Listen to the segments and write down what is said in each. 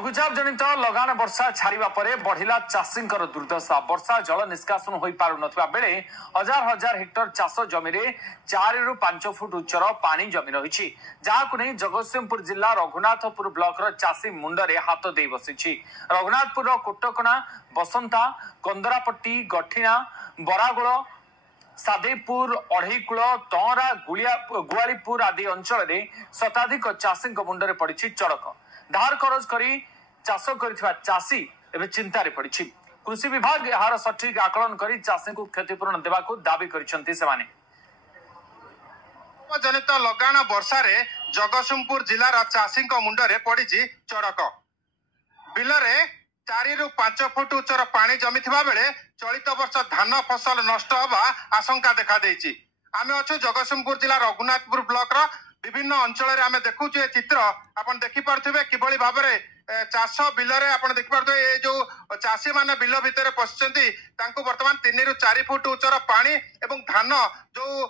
लघुचाप जनित लगाण वर्षा छाड़ा पर बढ़ला चाषी दुर्दशा वर्षा जल निष्कासन हो पार नथिबा बेले हजार हजार हेक्टर चाष जमी 4 ରୁ 5 फुट उच्चर पानी जमी रही जहां नहीं जगतसिंहपुर जिला रघुनाथपुर ब्लॉक चाषी मुंडरे हाथ दे बसी। रघुनाथपुर कोटकणा बसंता कंदरापट्टी गठिणा बरागोल सादेपुर अढ़ईकूल तहरा गुआलीपुर आदि अंचल शताधिक चाषी मुंडरे पड़ी चड़क धार खरच करी चाष कर चाषी एवं चिंतार पड़ी। कृषि विभाग यार सठिक आकलन कर चाषी को क्षतिपूरण देवा दाबी करछंती सेमाने। जनित लगाण वर्षा रे जगतसिंहपुर जिलार चाषी मुंडरे पड़ी चड़क बिलरे 4 ରୁ 5 फुट उच्चर पानी जमी बेले चलित वर्ष धान फसल नष्ट होगा आशंका देखा देछि। आमे अच्छु जगतसिंहपुर जिला रघुनाथपुर ब्लॉक विभिन्न अंचल आम देखु चित्र आपन देखि पारथिबे किभली भाबरे चाष बिलरे आपन देखि पारथिबे ए जो चाषी माने बिल भितर पसचंती तांको वर्तमान 3 ରୁ 4 फुट उच्चर पानी एवं धान जो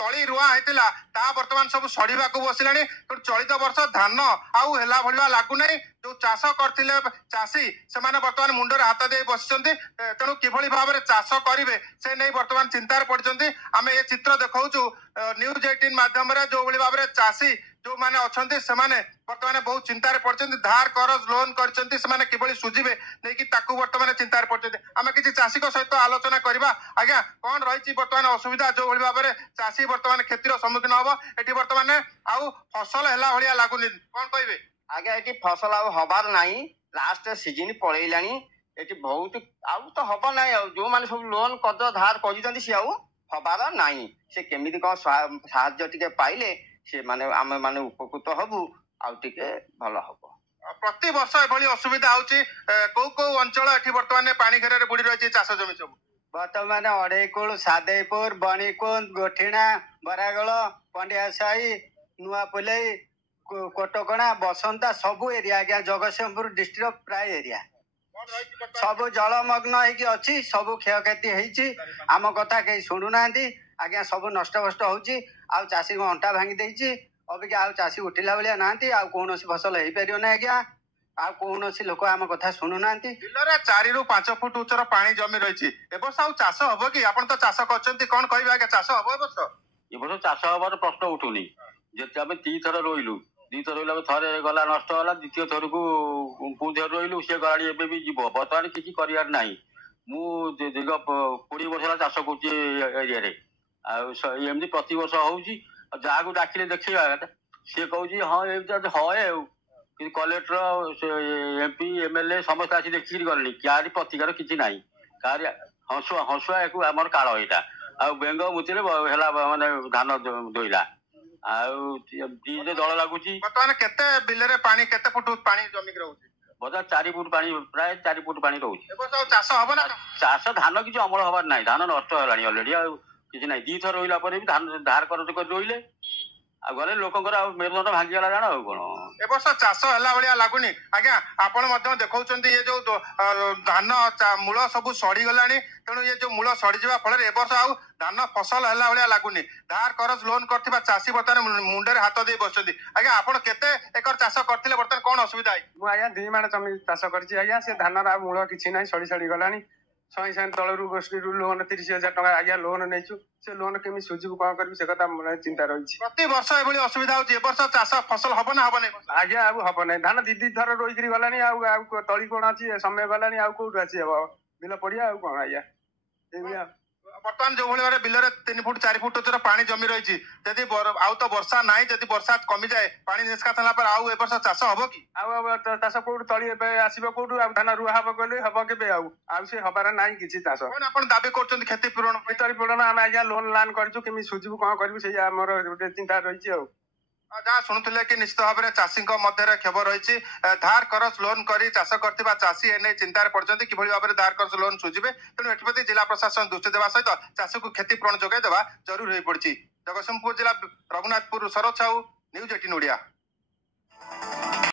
तली रुआ हेतिला ता वर्तमान सब सड़ीबा को बसिलानी। चलित वर्ष धान आउ हेला भलिया लागु नै जो चाष करथिले चाषी से माने वर्तमान मुंडर हाथ दे बसचंती तेणु किभली भाबरे चाष करिवे से नै वर्तमान चिंतार पड़चंती। आमे ए चित्र देखौचु न्यूज 18 माध्यम रे जो भली भाबरे चाषी जो माने अछंती से माने वर्तमान बहुत चिंतार पड़चंती धार करज लोन करचंती से माने किभली सुझिबे नै कि ताकू वर्तमान चिंतार पड़चंती। आमे किछि चाषी को सहित आलोचना करिबा। आज्ञा कोन रहिछि वर्तमान असुविधा जो भली भाबरे चाषी वर्तमान क्षतिर सम्मुखीन होबो एठी वर्तमान आउ फसल हेला भलिया लागुनी कोन कहिबे? आगे एटी फसल आउ हबार नाही लास्ट सीजन पळैलानी एटी बहुत आउ तो हबा नाही जो माने सब लोन कद धार करिजंती से आउ हबार नाही से केमिति को साहाय्य टिके पाइले से माने आमे माने उपकृत हबु आउ टिके भलो हबो। प्रति वर्ष एभली असुविधा होची को अंचल एठी वर्तमान पानी घेरे रे बुडी रहिछि चाष जमी सब वर्तमान अढ़ईकूल सादेपुर बणीकुंद गोठिणा बरागोल पंडियासाई नुआपुलई कोटकणा बसंता सबू एरिया आज्ञा जगतसिंहपुर डिस्ट्रिक्ट प्राय एरिया सब जलमग्न होगी अच्छी सब क्षयक्षति होती आम कथा कहीं शुणुना आज्ञा सब नष्टभष्ट होची आउ चाषी को अंटा भांगी देछि अबिका आउ चाषी उठिला भाया ना आउ कौन फसल हो पार ना आज्ञा आउ कौन लोक आम कथा शुणुना। बिलरे 4 ରୁ 5 फुट उच्चर पानी जमी रही ए वर्ष आउ चाष हम कि आप तो चाष करछंती कोन कहबे आज्ञा चाष हम ए वर्ष चाष हबार प्रश्न उठुनी जे आम 3 थर रोइलु 2 थर रोइला थरे गला नष्ट होला द्वितीय थर को पुंथर रोइलु से गाड़ी एबे भी जीव बर्तमान किछि करियार नाही। मु दीर्घ 20 वर्ष चाष करछि एरिया रे एमती प्रति वर्ष होउची जहाँ को डाकिले देखा सी कहूँ हाँ ये कलेक्टर एमपी एमएलए समस्त आसी देखिक गले क्या प्रतिकार किसी ना क्या हसुआ हसुआ एक आम काल यहाँ आ बेंग मुतिले माने धान दोइला आजे दल लगुच बर्तमान केते बिलरे पानी केते फुट पानी जमी रहउची बजार 4 फुट पानी प्राय 4 फुट पानी रहउची। चाष हम ना चाष धान किसी अमल हबार ना धान नष्ट होलानी अलरेडी आ किसी ना 2 थर रोइला पर भी धान धार कर रोइले आ गले लोकंकर आ मेरुदंड भांगीगला जान आ कोन ए वर्ष चाष हला भलिया लागुनी। आज्ञा आपण मध्य देखौचंती ये जो धान मूल सब सड़ी गलानी तेणु ये जो मूल सड़ी जावा फल ए वर्ष आउ धान फसल हला भलिया लागुनी धार करज लोन करथिबा चाषी बर्तमान मुंडरे हाथ दे बसचंती। आज्ञा आपण केते एकर चाष करथिले बर्तमान कोन असुविधा है? मु आज्ञा 2 माण जमी चाष करछि आज्ञा से धान रा मूल किछि नै सड़ी सड़ी गलानी 100 तलरू गोष्ठी लोन 30,000 टका आज्ञा लोन नैछु से लोन केमी सुझिबु कोन करबि से कथा मन चिंता रहिछि। प्रति वर्ष एभली असुविधा होछि ए वर्ष चाष फसल हबो ना हबो नै? आज्ञा अब हबो नै धान दीदी थर रोइकरी गलानी आ तळी कोन अछि समय गलानी आ कोउठ अछि हबो बिल पड़िया आ कोन आज्ञा एबिया बर्तमान जो भली बिलरे 3 फुट 4 फुट उच्चर पानी जमी रही जदि आउ तो वर्षा ना जदि वर्षा कमी जाए पानी निष्कासन होला पर आउ ए वर्ष चाष हबो कि आउ चाष कोउठ तळी एबे आसीबो कोउठ आ धान रुआ हबो कहले हबो केबे आउ से हबार नाही किछि चाष कोन आपण दाबी करछन क्षतिपूरण आम आज्ञा लोन लान करछु केमी सुझिबु कोन करबु से हमर गोटे चिंता रहिछि आ जहाँ शुणुले कि निश्चित भाव में चाषी मध्य खबर रही धार करज लोन कर चाष करथिबा चाषी एने चिंतार पड़ते कि भाव में धार करज लोन सुझिबे तेणु एप्रति जिला प्रशासन दृष्टि देवा सहित चाषी को क्षतिपूरण जोगाई देवा जरूरी हो पड़ी। जगतसिंहपुर जिला रघुनाथपुर सरोज साहू न्यूज 18 ओडिया।